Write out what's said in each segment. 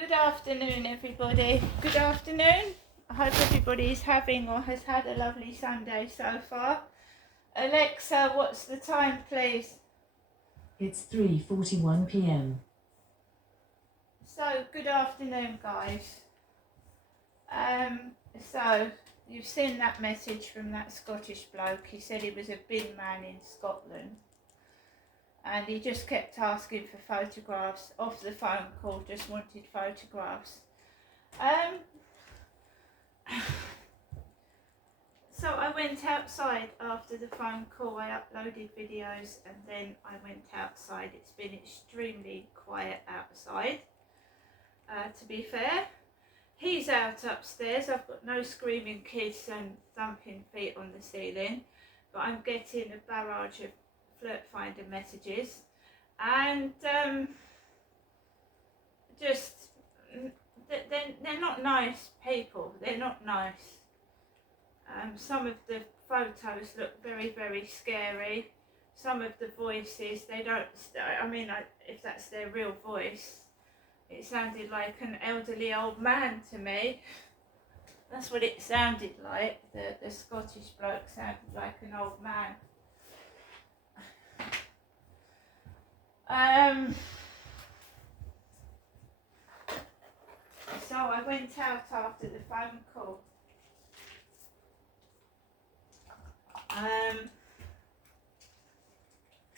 Good afternoon, everybody. Good afternoon. I hope everybody's having or has had a lovely Sunday so far. Alexa, what's the time, please? It's 3:41 p.m. So, good afternoon, guys. So you've seen that message from that Scottish bloke. He said he was a bin man in Scotland, and he just kept asking for photographs off the phone call. Just wanted photographs. So I went outside after the phone call. I uploaded videos and then I went outside. It's been extremely quiet outside, to be fair. He's out upstairs. I've got no screaming kids and thumping feet on the ceiling, but I'm getting a barrage of Flirt Finder messages, and they're not nice people. They're not nice. Some of the photos look very, very scary. Some of the voices, they don't, if that's their real voice, it sounded like an elderly old man to me. That's what it sounded like. The Scottish bloke sounded like an old man. So I went out after the phone call.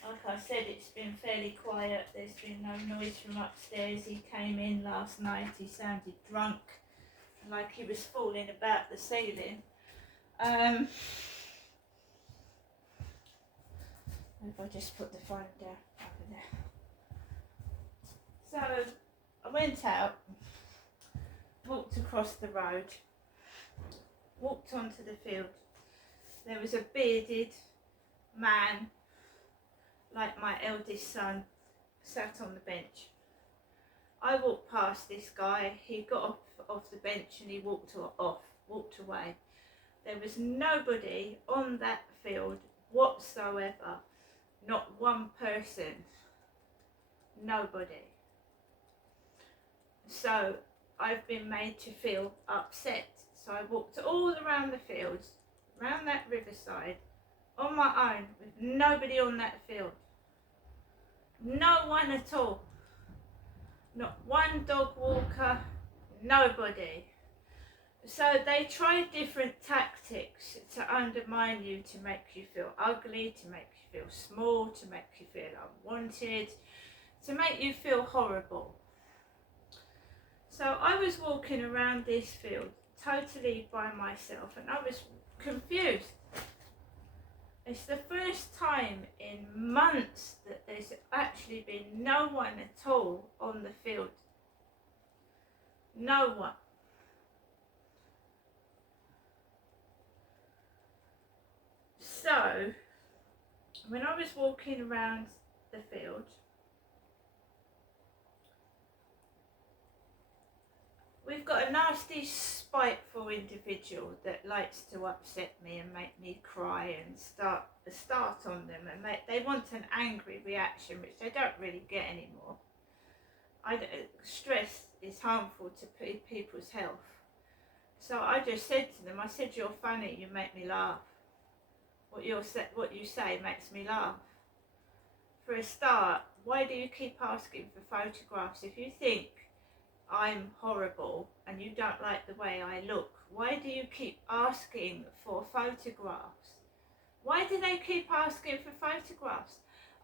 Like I said, it's been fairly quiet. There's been no noise from upstairs. He came in last night. He sounded drunk, like he was falling about the ceiling. If I just put the phone down over there. So I went out, walked across the road, walked onto the field. There was a bearded man, like my eldest son, sat on the bench. I walked past this guy. He got off the bench and he walked away. There was nobody on that field whatsoever. Not one person. Nobody. So I've been made to feel upset. So I walked all around the fields, around that riverside, on my own, with nobody on that field. No one at all. Not one dog walker, nobody. So they tried different tactics to undermine you, to make you feel ugly, to make you feel small, to make you feel unwanted, to make you feel horrible. So I was walking around this field totally by myself and I was confused. It's the first time in months that there's actually been no one at all on the field. No one. So, when I was walking around the field, we've got a nasty, spiteful individual that likes to upset me and make me cry and start on them, and they want an angry reaction, which they don't really get anymore. Stress is harmful to people's health. So I just said to them, I said, "You're funny, you make me laugh. What you say makes me laugh. For a start, why do you keep asking for photographs? If you think I'm horrible and you don't like the way I look, why do you keep asking for photographs? Why do they keep asking for photographs?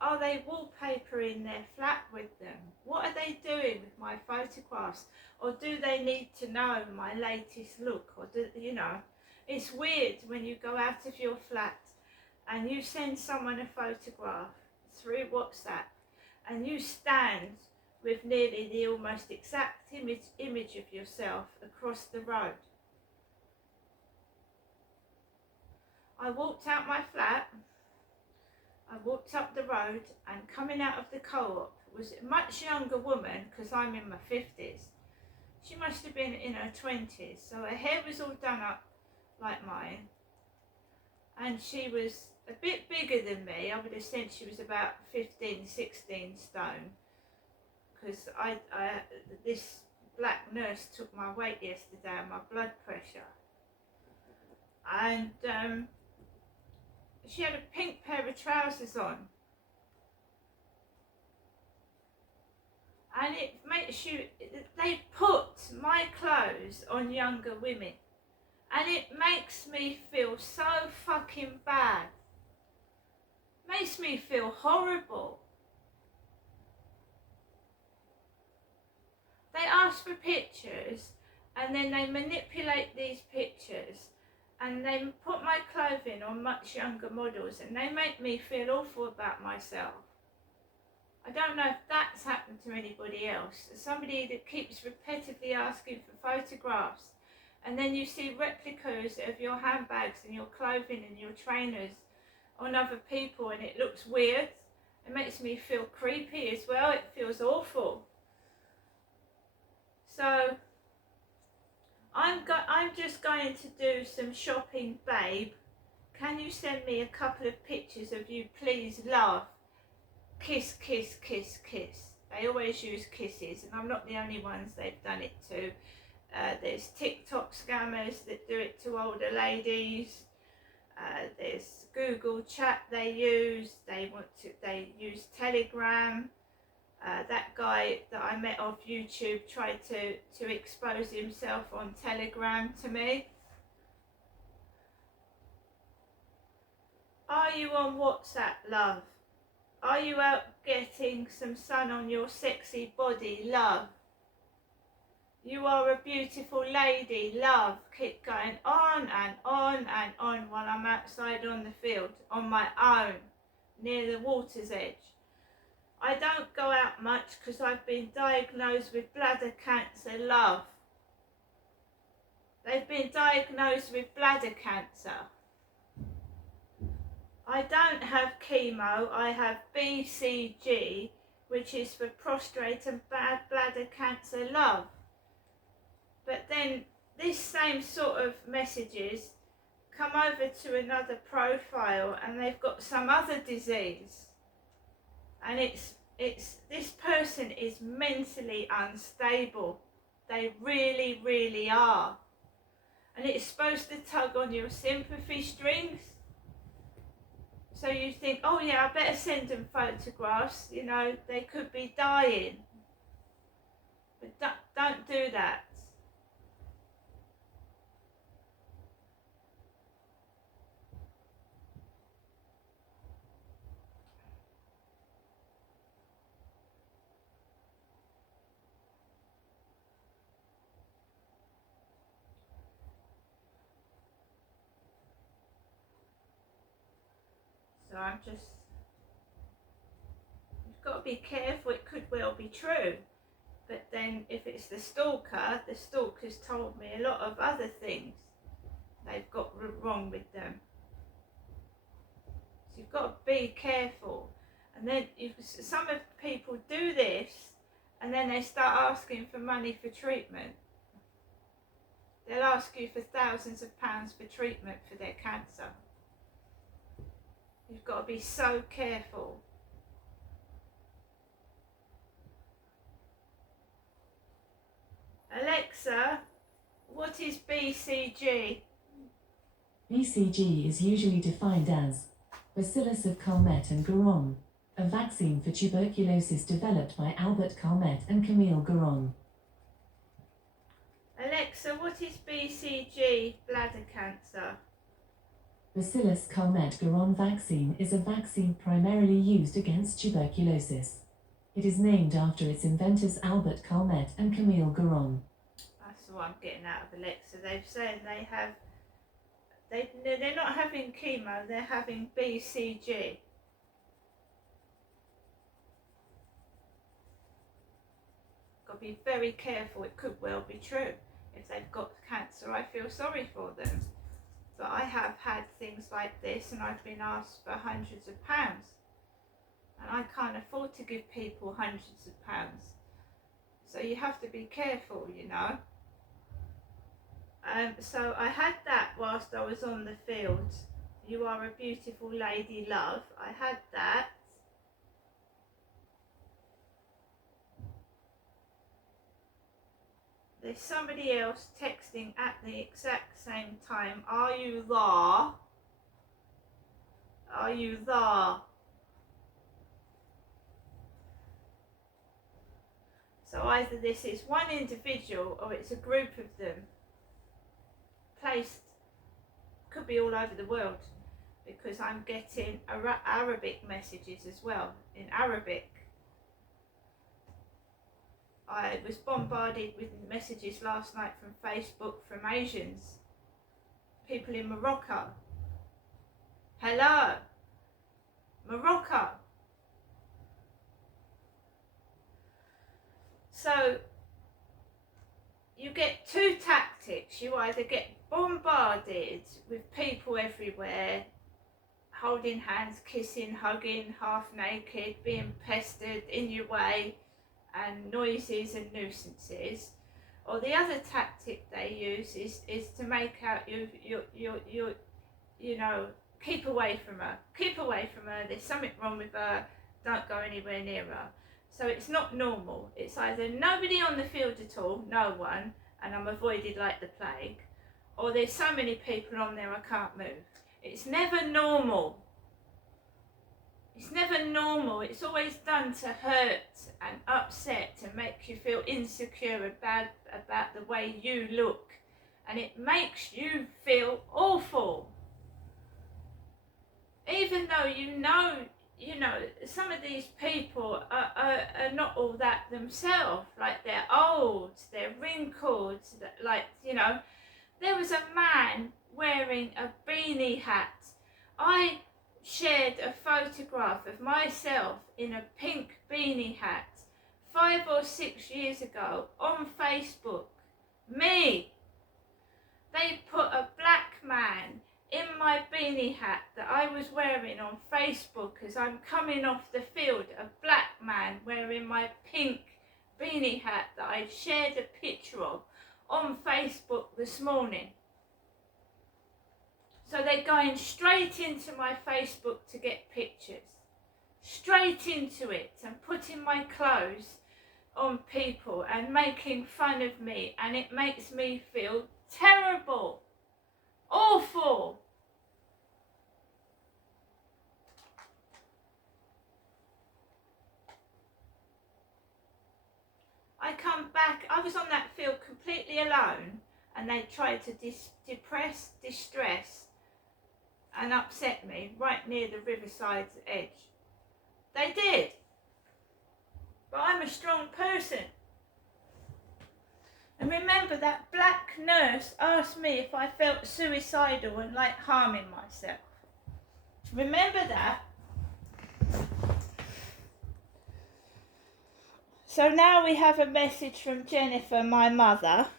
Are they wallpapering their flat with them? What are they doing with my photographs? Or do they need to know my latest look? Or it's weird when you go out of your flat and you send someone a photograph through WhatsApp and you stand with nearly the almost exact image of yourself across the road. I walked out my flat, I walked up the road, and coming out of the co-op was a much younger woman, because I'm in my 50s. She must have been in her 20s, so her hair was all done up like mine, and she was a bit bigger than me. I would have said she was about 15, 16 stone, because this black nurse took my weight yesterday and my blood pressure. And she had a pink pair of trousers on. And it makes you, they put my clothes on younger women. And it makes me feel so fucking bad. Makes me feel horrible. They ask for pictures and then they manipulate these pictures and they put my clothing on much younger models and they make me feel awful about myself. I don't know if that's happened to anybody else. Somebody that keeps repetitively asking for photographs and then you see replicas of your handbags and your clothing and your trainers on other people and it looks weird. It makes me feel creepy as well. It feels awful. So I'm just going to do some shopping, babe. Can you send me a couple of pictures of you, please, love? Kiss, kiss, kiss, kiss. They always use kisses, and I'm not the only ones they've done it to. There's TikTok scammers that do it to older ladies. There's Google Chat they use. They use Telegram. That guy that I met off YouTube tried to expose himself on Telegram to me. Are you on WhatsApp, love? Are you out getting some sun on your sexy body, love? You are a beautiful lady, love. Keep going on and on and on while I'm outside on the field, on my own, near the water's edge. I don't go out much because I've been diagnosed with bladder cancer, love. They've been diagnosed with bladder cancer. I don't have chemo, I have BCG, which is for prostate and bladder cancer, love. But then this same sort of messages come over to another profile and they've got some other disease. And it's this person is mentally unstable. They really, really are. And it's supposed to tug on your sympathy strings. So you think, oh yeah, I better send them photographs, you know, they could be dying. But don't do that. So I'm just, you've got to be careful, it could well be true. But then if it's the stalker's told me a lot of other things they've got wrong with them. So you've got to be careful. And then some of people do this and then they start asking for money for treatment. They'll ask you for thousands of pounds for treatment for their cancer. You've got to be so careful. Alexa, what is BCG? BCG is usually defined as Bacillus of Calmette and Guerin, a vaccine for tuberculosis developed by Albert Calmette and Camille Guerin. Alexa, what is BCG bladder cancer? Bacillus Calmette-Guerin vaccine is a vaccine primarily used against tuberculosis. It is named after its inventors Albert Calmette and Camille Guerin. That's what I'm getting out of Alexa. They've said they're not having chemo, they're having BCG. Got to be very careful, it could well be true. If they've got cancer, I feel sorry for them. But I have had things like this and I've been asked for hundreds of pounds. And I can't afford to give people hundreds of pounds. So you have to be careful, you know. So I had that whilst I was on the field. You are a beautiful lady, love. I had that. there's somebody else texting at the exact same time. Are you there? Are you there? So either this is one individual or it's a group of them placed, could be all over the world, because I'm getting Arabic messages as well, in Arabic. I was bombarded with messages last night from Facebook from Asians, people in Morocco. Hello, Morocco. So you get two tactics. You either get bombarded with people everywhere, holding hands, kissing, hugging, half naked, being pestered in your way, and noises and nuisances, or the other tactic they use is to make out you know, keep away from her, there's something wrong with her, don't go anywhere near her. So it's not normal. It's either nobody on the field at all, no one, and I'm avoided like the plague, or there's so many people on there I can't move. It's never normal. It's never normal. It's always done to hurt and upset, to make you feel insecure about the way you look. And it makes you feel awful. Even though you know, some of these people are not all that themselves. Like, they're old, they're wrinkled, like, there was a man wearing a beanie hat. I shared a photograph of myself in a pink beanie hat 5 or 6 years ago on Facebook. Me! They put a black man in my beanie hat that I was wearing on Facebook as I'm coming off the field, a black man wearing my pink beanie hat that I shared a picture of on Facebook this morning. So they're going straight into my Facebook to get pictures, straight into it, and putting my clothes on people and making fun of me, and it makes me feel terrible, awful. I come back, I was on that field completely alone, and they tried to depress, distress and upset me right near the riverside's edge. They did. But I'm a strong person. And remember, that black nurse asked me if I felt suicidal and like harming myself. Remember that? So now we have a message from Jennifer, my mother.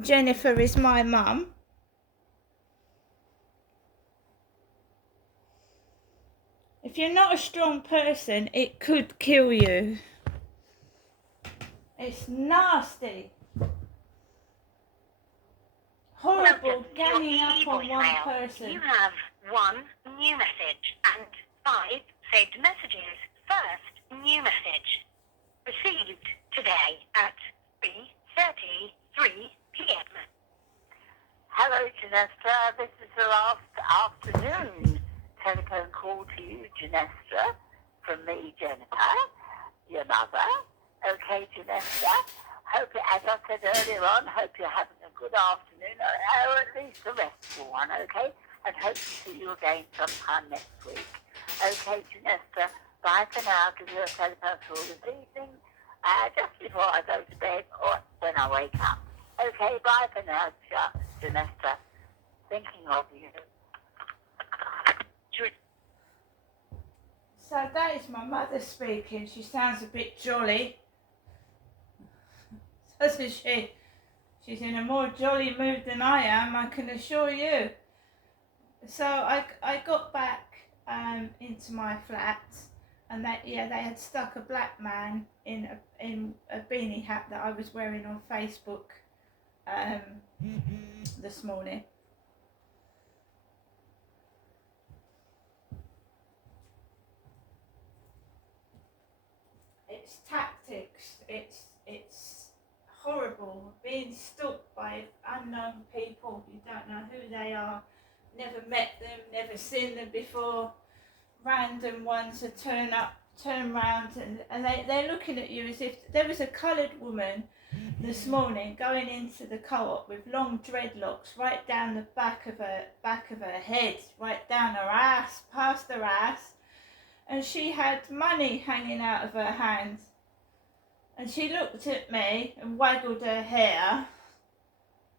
Jennifer is my mum. If you're not a strong person, it could kill you. It's nasty. Horrible ganging up on one person. You have 1 new message and 5 saved messages. First new message received today at 3:33 p.m. Hello, Janessa. This is the last afternoon telephone call to you, Janessa, from me, Jennifer, your mother. Okay, Janessa. Hope, as I said earlier on, hope you're having a good afternoon, or at least a restful one, okay? And hope to see you again sometime next week. Okay, Janessa. Bye for now. I'll give you a telephone call this evening, just before I go to bed or when I wake up. Okay, bye for now, Janessa. Thinking of you. So that is my mother speaking. She sounds a bit jolly. Doesn't she? She's in a more jolly mood than I am, I can assure you. So I got back into my flat, and they had stuck a black man in a beanie hat that I was wearing on Facebook this morning. It's tactics. It's horrible, being stalked by unknown people. You don't know who they are, never met them, never seen them before. Random ones that turn round, and they're looking at you as if there was a coloured woman this morning going into the co-op with long dreadlocks right down the back of her head, right down her ass, past her ass, and she had money hanging out of her hand. And she looked at me and waggled her hair,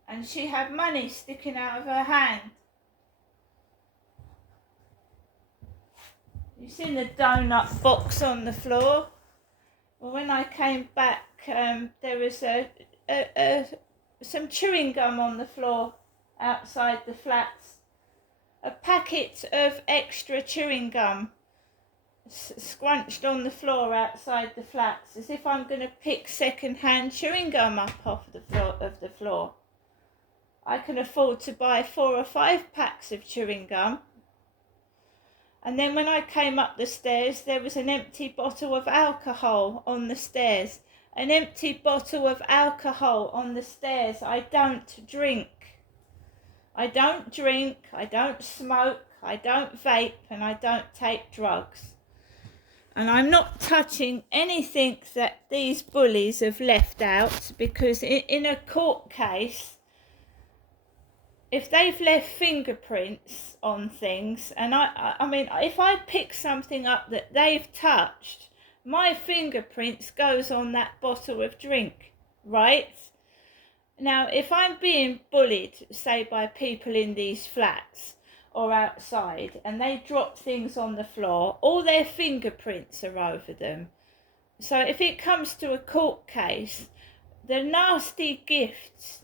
and she had money sticking out of her hand. You've seen the donut box on the floor? Well, when I came back, there was some chewing gum on the floor outside the flats. A packet of extra chewing gum scrunched on the floor outside the flats, as if I'm going to pick second-hand chewing gum up off the floor. I can afford to buy 4 or 5 packs of chewing gum. And then when I came up the stairs, there was an empty bottle of alcohol on the stairs. An empty bottle of alcohol on the stairs. I don't drink. I don't drink, I don't smoke, I don't vape, and I don't take drugs. And I'm not touching anything that these bullies have left out, because in a court case, if they've left fingerprints on things, and I mean, if I pick something up that they've touched, my fingerprints goes on that bottle of drink, right? Now, if I'm being bullied, say by people in these flats or outside, and they drop things on the floor, all their fingerprints are over them. So if it comes to a court case, the nasty gifts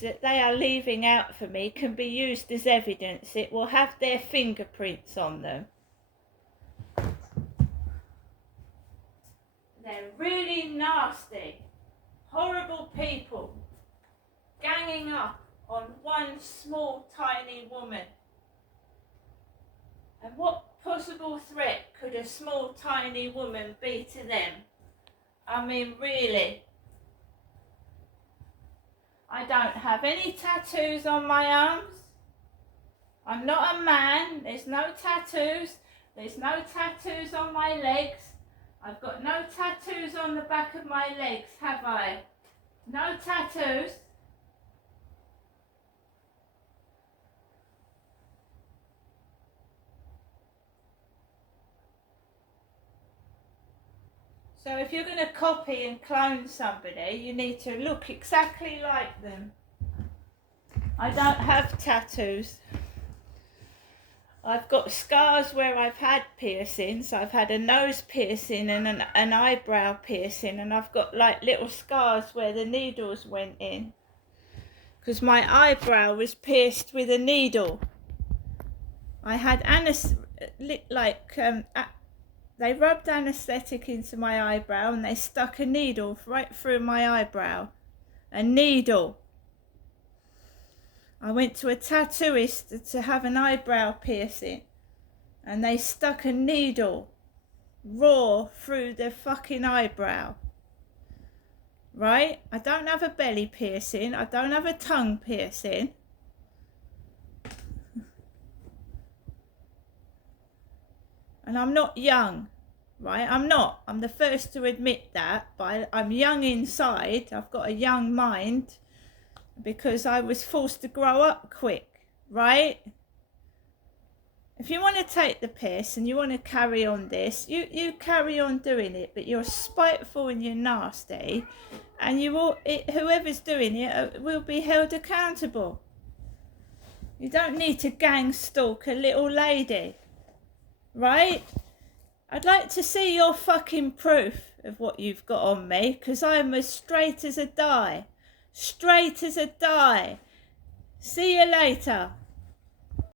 that they are leaving out for me can be used as evidence. It will have their fingerprints on them. They're really nasty, horrible people, ganging up on one small, tiny woman. And what possible threat could a small, tiny woman be to them? I mean, really. I don't have any tattoos on my arms. I'm not a man. There's no tattoos. There's no tattoos on my legs. I've got no tattoos on the back of my legs, have I? No tattoos. So if you're going to copy and clone somebody, you need to look exactly like them. I don't have tattoos. I've got scars where I've had piercings. I've had a nose piercing and an eyebrow piercing, and I've got like little scars where the needles went in, because my eyebrow was pierced with a needle. I had they rubbed anaesthetic into my eyebrow and they stuck a needle right through my eyebrow. A needle. I went to a tattooist to have an eyebrow piercing, and they stuck a needle raw through the fucking eyebrow. Right? I don't have a belly piercing. I don't have a tongue piercing. And I'm not young, right? I'm not. I'm the first to admit that, but I'm young inside. I've got a young mind because I was forced to grow up quick, right? If you want to take the piss and you want to carry on this, you carry on doing it, but you're spiteful and you're nasty, and whoever's doing it will be held accountable. You don't need to gang stalk a little lady. Right? I'd like to see your fucking proof of what you've got on me, because I'm as straight as a die. Straight as a die. See you later.